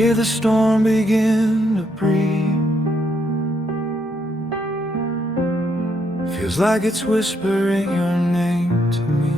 hear the storm begin to breathe. Feels like it's whispering your name to me.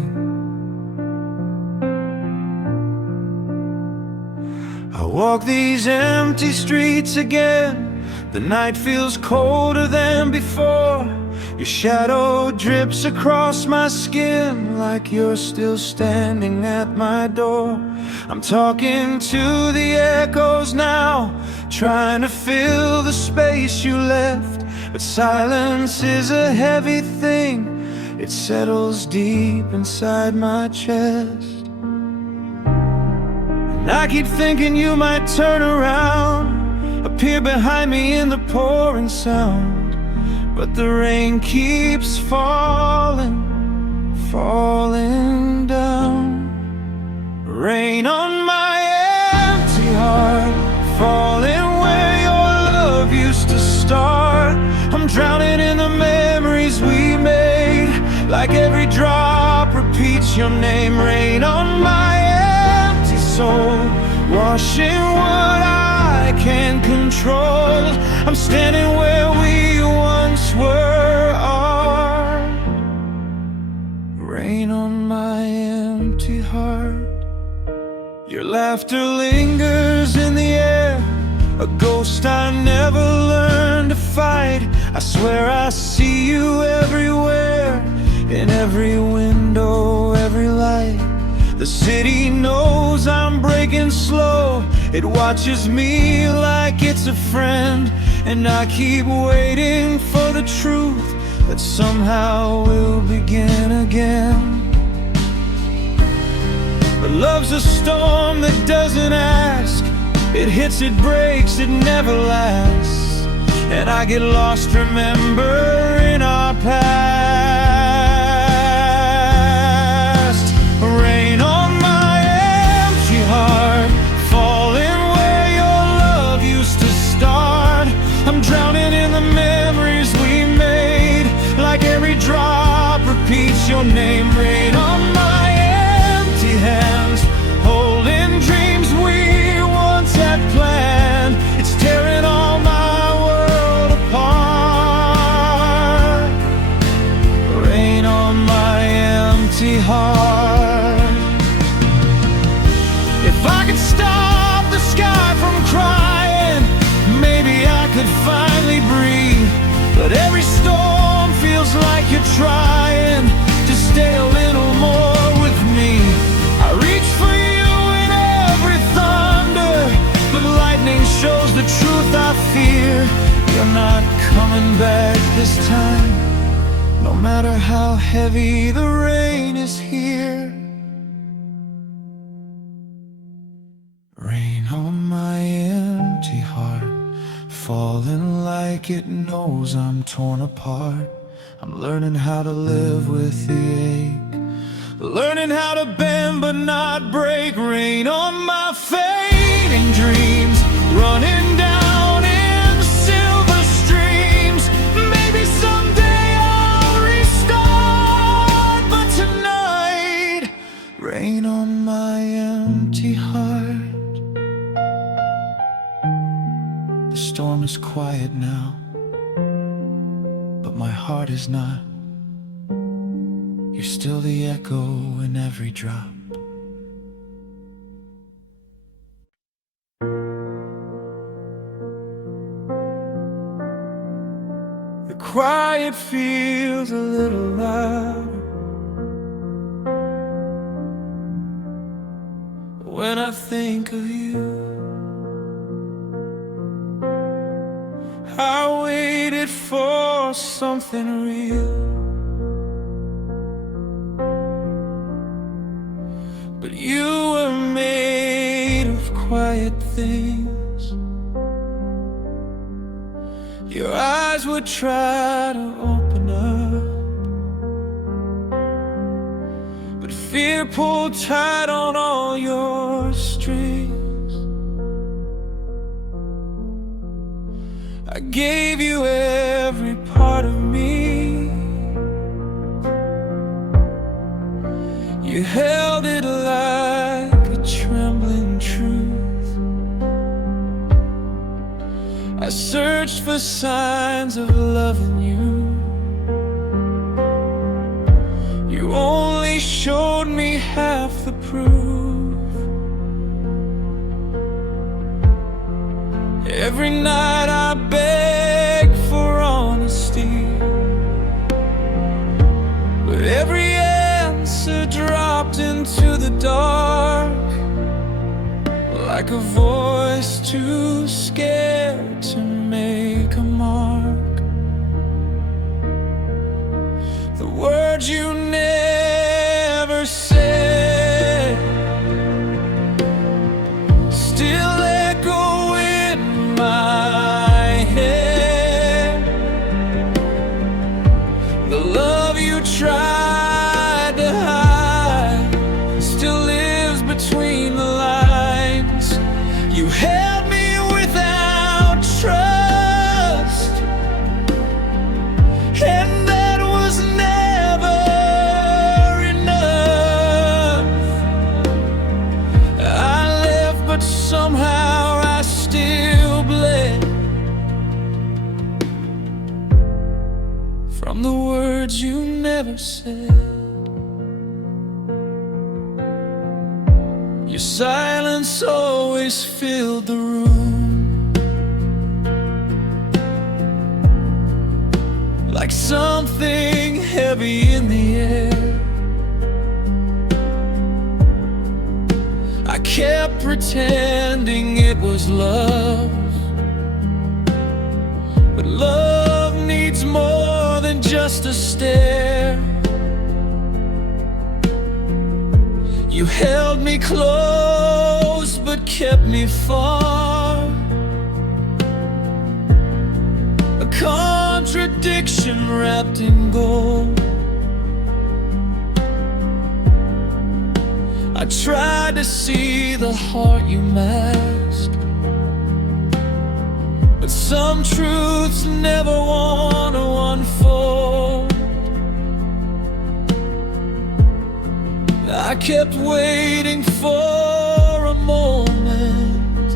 I walk these empty streets again. The night feels colder than before. Your shadow drips across my skin like you're still standing at my door. I'm talking to the echoes now, trying to fill the space you left. But silence is a heavy thing, it settles deep inside my chest. And I keep thinking you might turn around, appear behind me in the pouring sound. But the rain keeps falling, falling down. Rain on my empty heart, falling where your love used to start. I'm drowning in the memories we made, like every drop repeats your name. Rain on my empty soul, washing what I can't control. I'm standing where we once were. Rain on my empty heart. Your laughter lingers in the air, a ghost I never learned to fight. I swear I see you everywhere, in every window, every light. The city knows I'm breaking slow, it watches me like it's a friend. And I keep waiting for the truth that somehow will begin again. But love's a storm that doesn't ask, it hits, it breaks, it never lasts. And I get lost remembering our past. Rain on my empty heart, falling where your love used to start. I'm drowning in the memories we made, like every drop repeats your name. Rain on my empty hands, holding dreams we once had planned. It's tearing all my world apart. Rain on my empty heart. If I could stop the sky from crying, maybe I could finally breathe. But every storm feels like you're trying to stay a little more with me. I reach for you in every thunder, but lightning shows the truth I fear. You're not coming back this time, no matter how heavy the rain is here. Rain on my empty heart, falling like it knows I'm torn apart. I'm learning how to live with the ache, learning how to bend but not break. Rain on my fading dreams, running down in silver streams. Maybe someday I'll restart, but tonight, rain on my empty heart. The storm is quiet now, but my heart is not. You're still the echo in every drop. The quiet feels a little louder when I think of you. I waited for something real, but you were made of quiet things. Your eyes would try to open up, but fear pulled tight on all your strings. I gave you every part of me. You held it like a trembling truth. I searched for signs of loving you. You only showed me half the proof. Every night I beg for honesty, but every answer dropped into the dark, like a voice too scared to make a mark. The words you never said still echo in my head. The love you tried to hide still lives between the lines. You held me without trust, and that was never enough. I left, but somehow I still bled from the words you never said. Your silence always filled the room, like something heavy in the air. I kept pretending it was love, but love needs more than just a stare. You held me close but kept me far, a contradiction wrapped in gold. I tried to see the heart you masked, but some truths never want to unfold. I kept waiting for a moment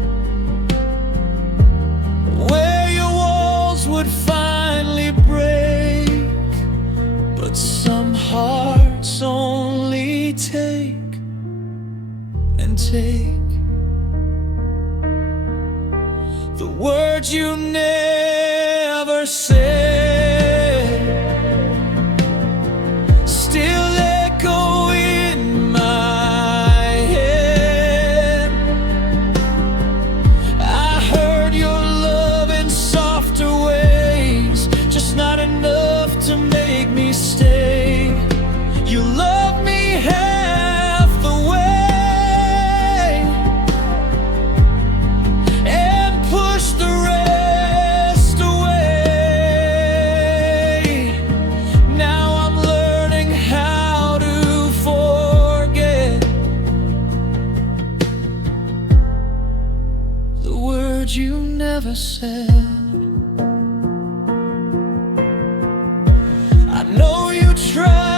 where your walls would finally break, but some hearts only take and take. The words you never said still echo in my head. I heard your love in softer ways, just not enough to make me stay. You love me half the way and push the rest away. Now I'm learning how to forget the words you never said. I know you tried,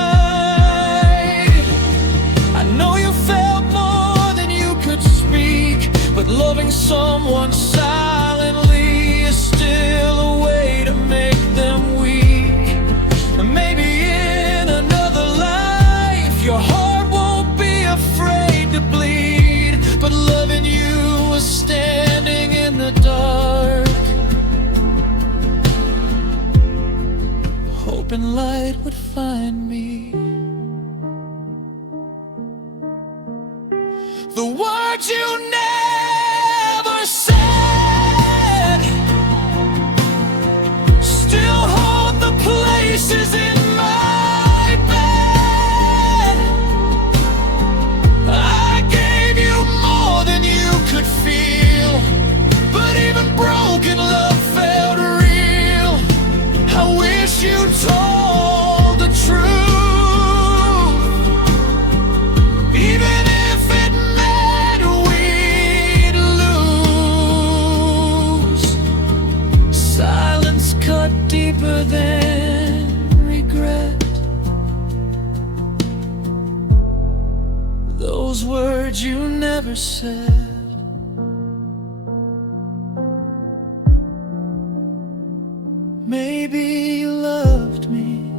I know you felt more than you could speak, but loving someone silently is still a way to make them weak. And maybe in another life your heart won't be afraid to bleed, but loving you was standing in the dark, hoping light would find me. The words you never said still hold the places in my bed. I gave you more than you could feel, but even broken love felt real. I wish you told the truth, even if it meant we'd lose. Silence cut deeper than regret. Those words you never said. Maybe you loved me,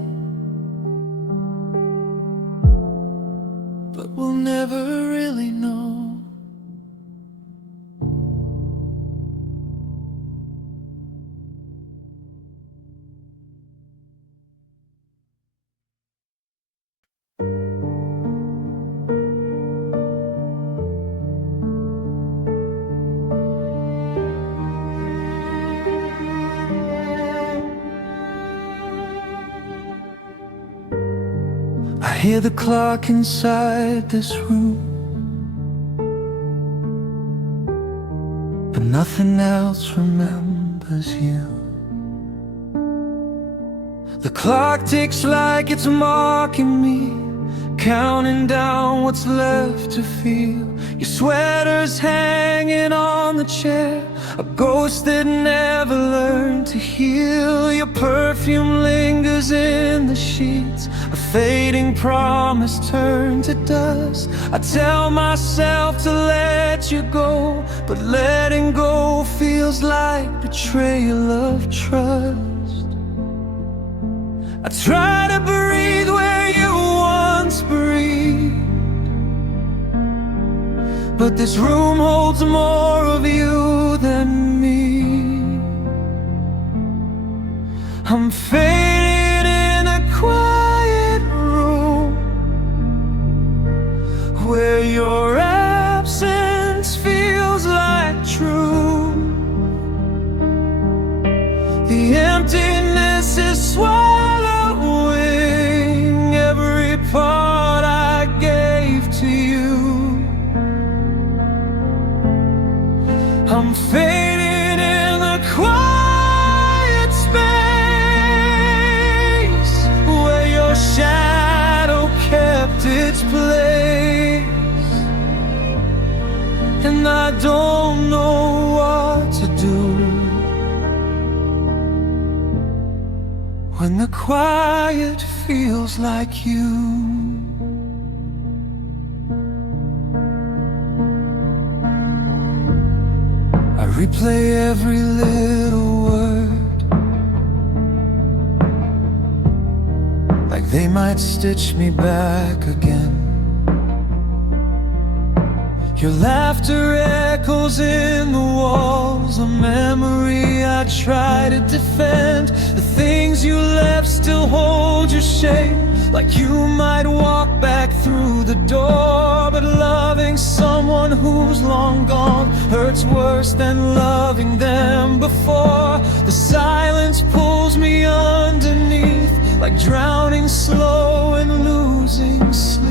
but we'll never really know. I hear the clock inside this room, but nothing else remembers you. The clock ticks like it's mocking me, counting down what's left to feel. Your sweater's hanging on the chair, a ghost that never learned to heal. Your perfume lingers in the sheets, a fading promise turned to dust. I tell myself to let you go, but letting go feels like betrayal of trust. I try to breathe where you once breathed, but this room holds more of you than me. I'm fading in a quiet room where your absence feels like true. The emptiness is swallowing every part I gave to you. I'm fading in the quiet space where your shadow kept its place, and I don't know what to do when the quiet feels like you. I replay every little word, like they might stitch me back again. Your laughter echoes in the walls, a memory I try to defend. The things you left still hold your shape, like you might walk back through the door. But loving someone who's long gone hurts worse than loving them before. The silence pulls me underneath, like drowning slow and losing sleep.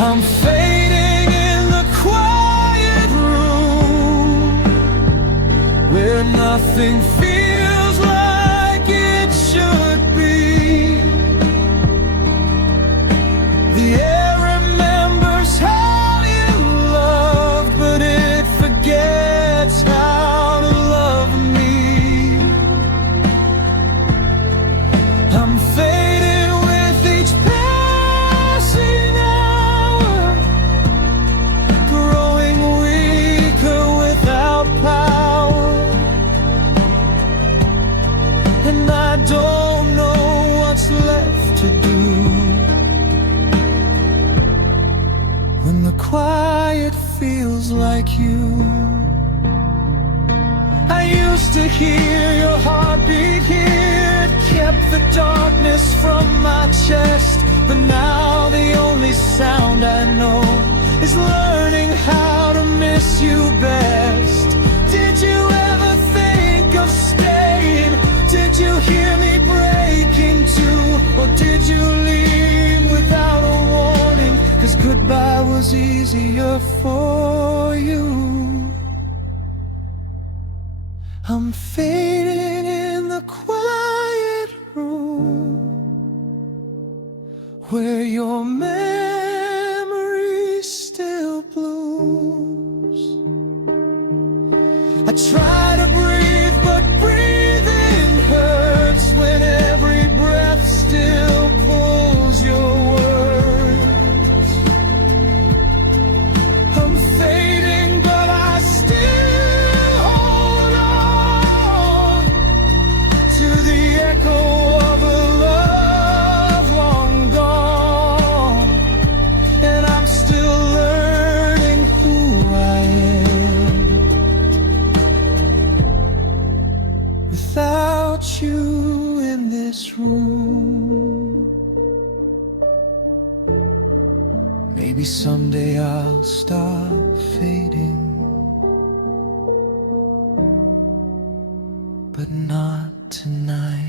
I'm fading in the quiet room where nothing feels like it should be. The air remembers how you loved, but it forgets how to love me. I'm fading with each passing hour, growing weaker without power, and I don't know what's left to do when the quiet feels like you. I used to hear your heartbeat here, it kept the darkness from my chest. But now the only sound I know is learning how to miss you best. Did you ever think of staying? Did you hear me breaking too? Or did you leave without a warning? 'Cause goodbye was easier for you. I'm fading in the quiet room where your memory still blooms. I try to breathe, but breathing hurts when every breath still pulls your words. I'm fading, but I still hold on without you in this room. Maybe someday I'll stop fading, but not tonight.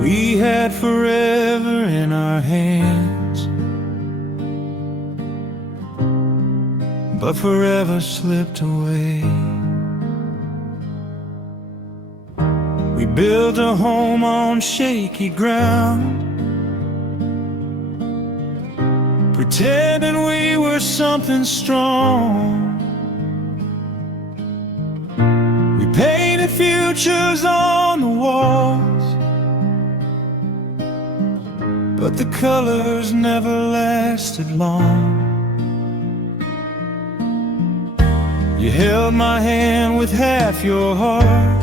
We had forever in our hands, but forever slipped away. We built a home on shaky ground, pretending we were something strong. We painted futures on the walls, but the colors never lasted long. You held my hand with half your heart,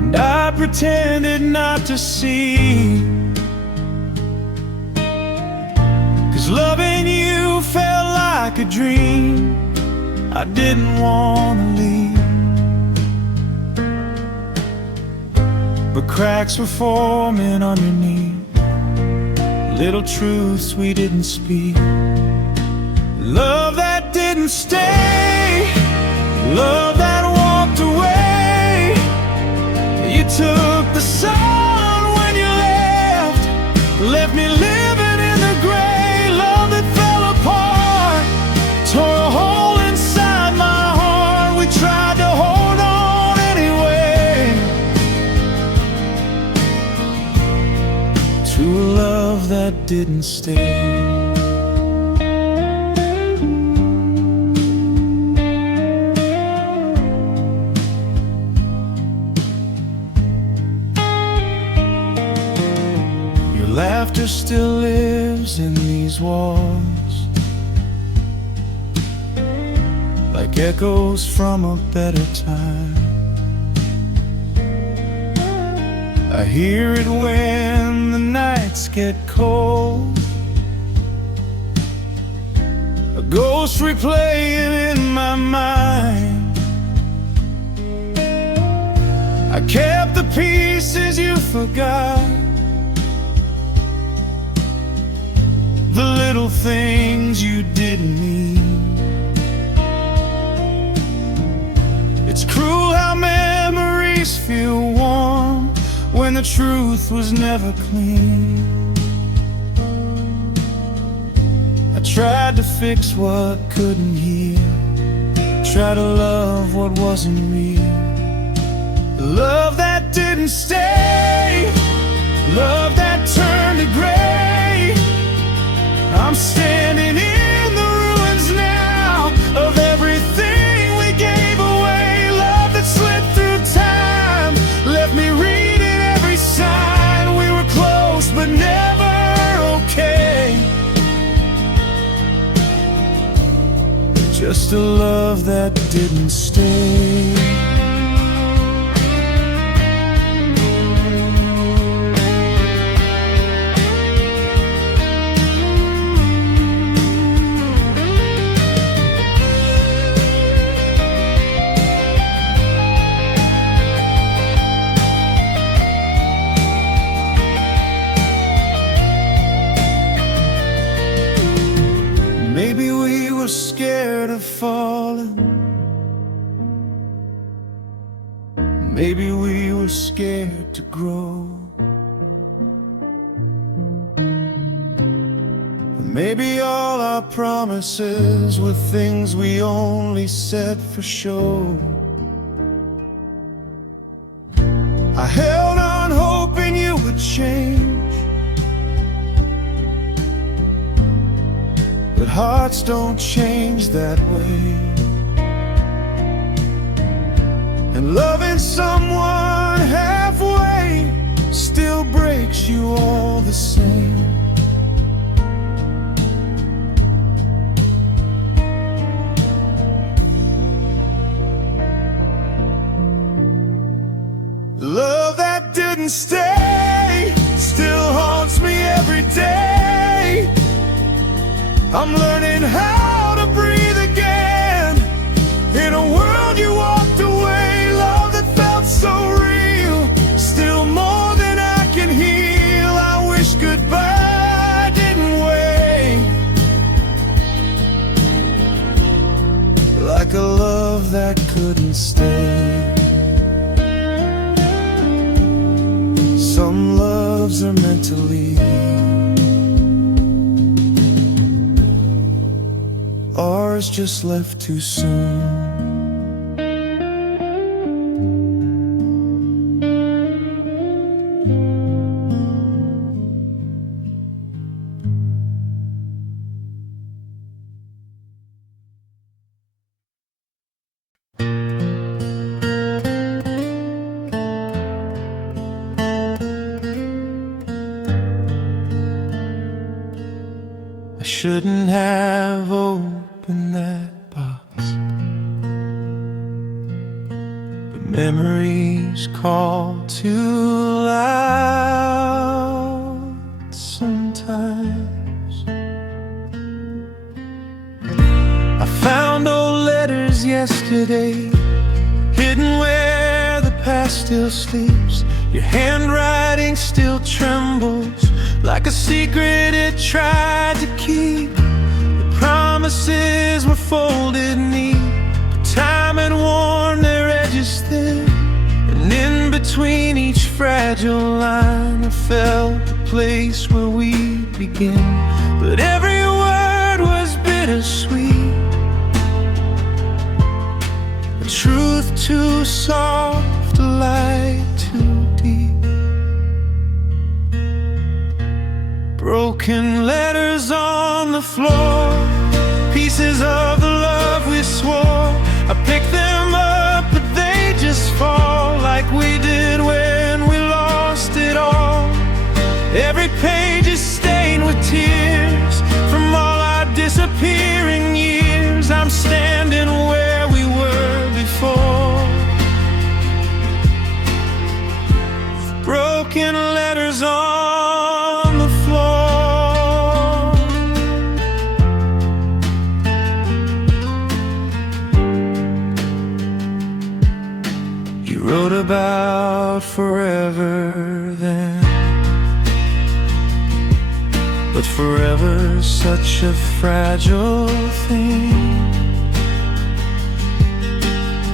and I pretended not to see. 'Cause loving you felt like a dream. I didn't want to leave, but cracks were forming underneath, little truths we didn't speak. Love that didn't stay, love that walked away. You took the sun when you left me living in the gray. Love that fell apart, tore a hole inside my heart. We tried to hold on anyway to a love that didn't stay. Laughter still lives in these walls, like echoes from a better time. I hear it when the nights get cold, a ghost replaying in my mind. I kept the pieces you forgot, the little things you didn't mean. It's cruel how memories feel warm when the truth was never clean. I tried to fix what couldn't heal, tried to love what wasn't real. Love that didn't stay, love that turned to gray. I'm standing in the ruins now of everything we gave away. Love that slipped through time, left me reading every sign. We were close but never okay, just a love that didn't stay. Maybe we were scared of falling, maybe we were scared to grow, maybe all our promises were things we only said for show. I held on hoping you would change, but hearts don't change that way. And loving someone halfway still breaks you all the same. I'm learning how to breathe again. In a world you walked away, love that felt so real, still more than I can heal. I wish goodbye didn't wait, like a love that couldn't stay. Some loves are meant to leave, ours just left too soon. I shouldn't have opened that box, but memories call too loud sometimes. I found old letters yesterday, hidden where the past still sleeps. Your handwriting still trembles like a secret it tried to keep. The promises were folded neat, but time had worn their edges thin. And in between each fragile line, I felt the place where we begin. But every word was bittersweet, a truth too soft, a lie too deep. Broken letters on the floor, pieces of the love we swore. I pick them up, but they just fall like we did when we lost it all. Every page is stained with tears from all our disappearing years. I'm standing where we were before. Broken letters on the floor. You wrote about forever then, but forever's such a fragile thing.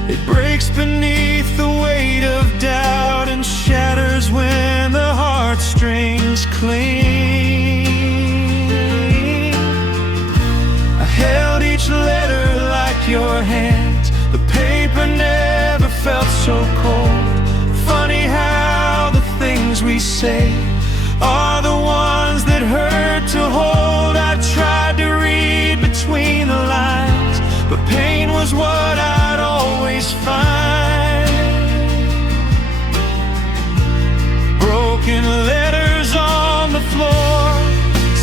It breaks beneath the weight of doubt and shatters when the heartstrings cling. I held each letter like your hands, the paper never felt so cold. Funny how the things we say are the ones that hurt to hold. I tried to read between the lines, but pain was what I'd always find. Broken letters on the floor,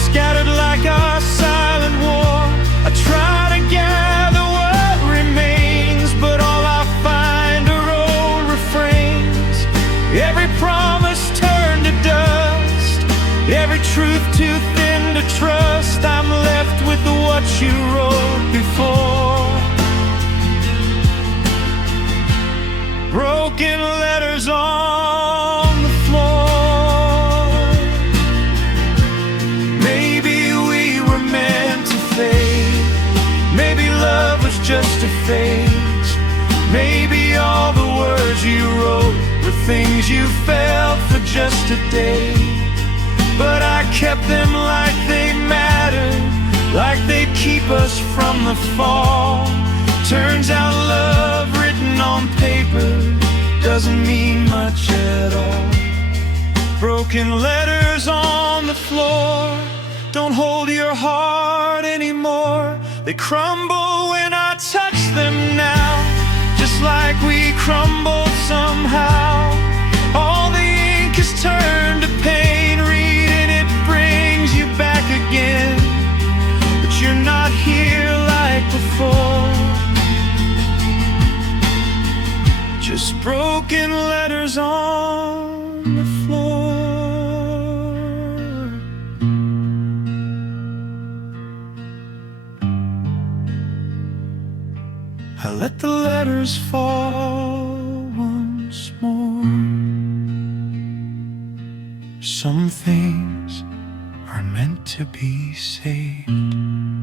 scattered like our silent war. I try to gather what remains, but all I find are old refrains. Every promise turned to dust, every truth too thin to trust. I'm left with what you wrote before. Broken letters on the floor. Maybe we were meant to fade, maybe love was just a phase. Maybe all the words you wrote were things you felt for just a day. But I kept them like they mattered, like they'd keep us from the fall. Turns out love written on paper doesn't mean much at all. Broken letters on the floor don't hold your heart anymore. They crumble when I touch them now, just like we crumbled somehow. All the ink is turned to pain, reading it brings you back again. But you're not here like before. Just broken letters on the floor. I let the letters fall once more. Some things are meant to be saved.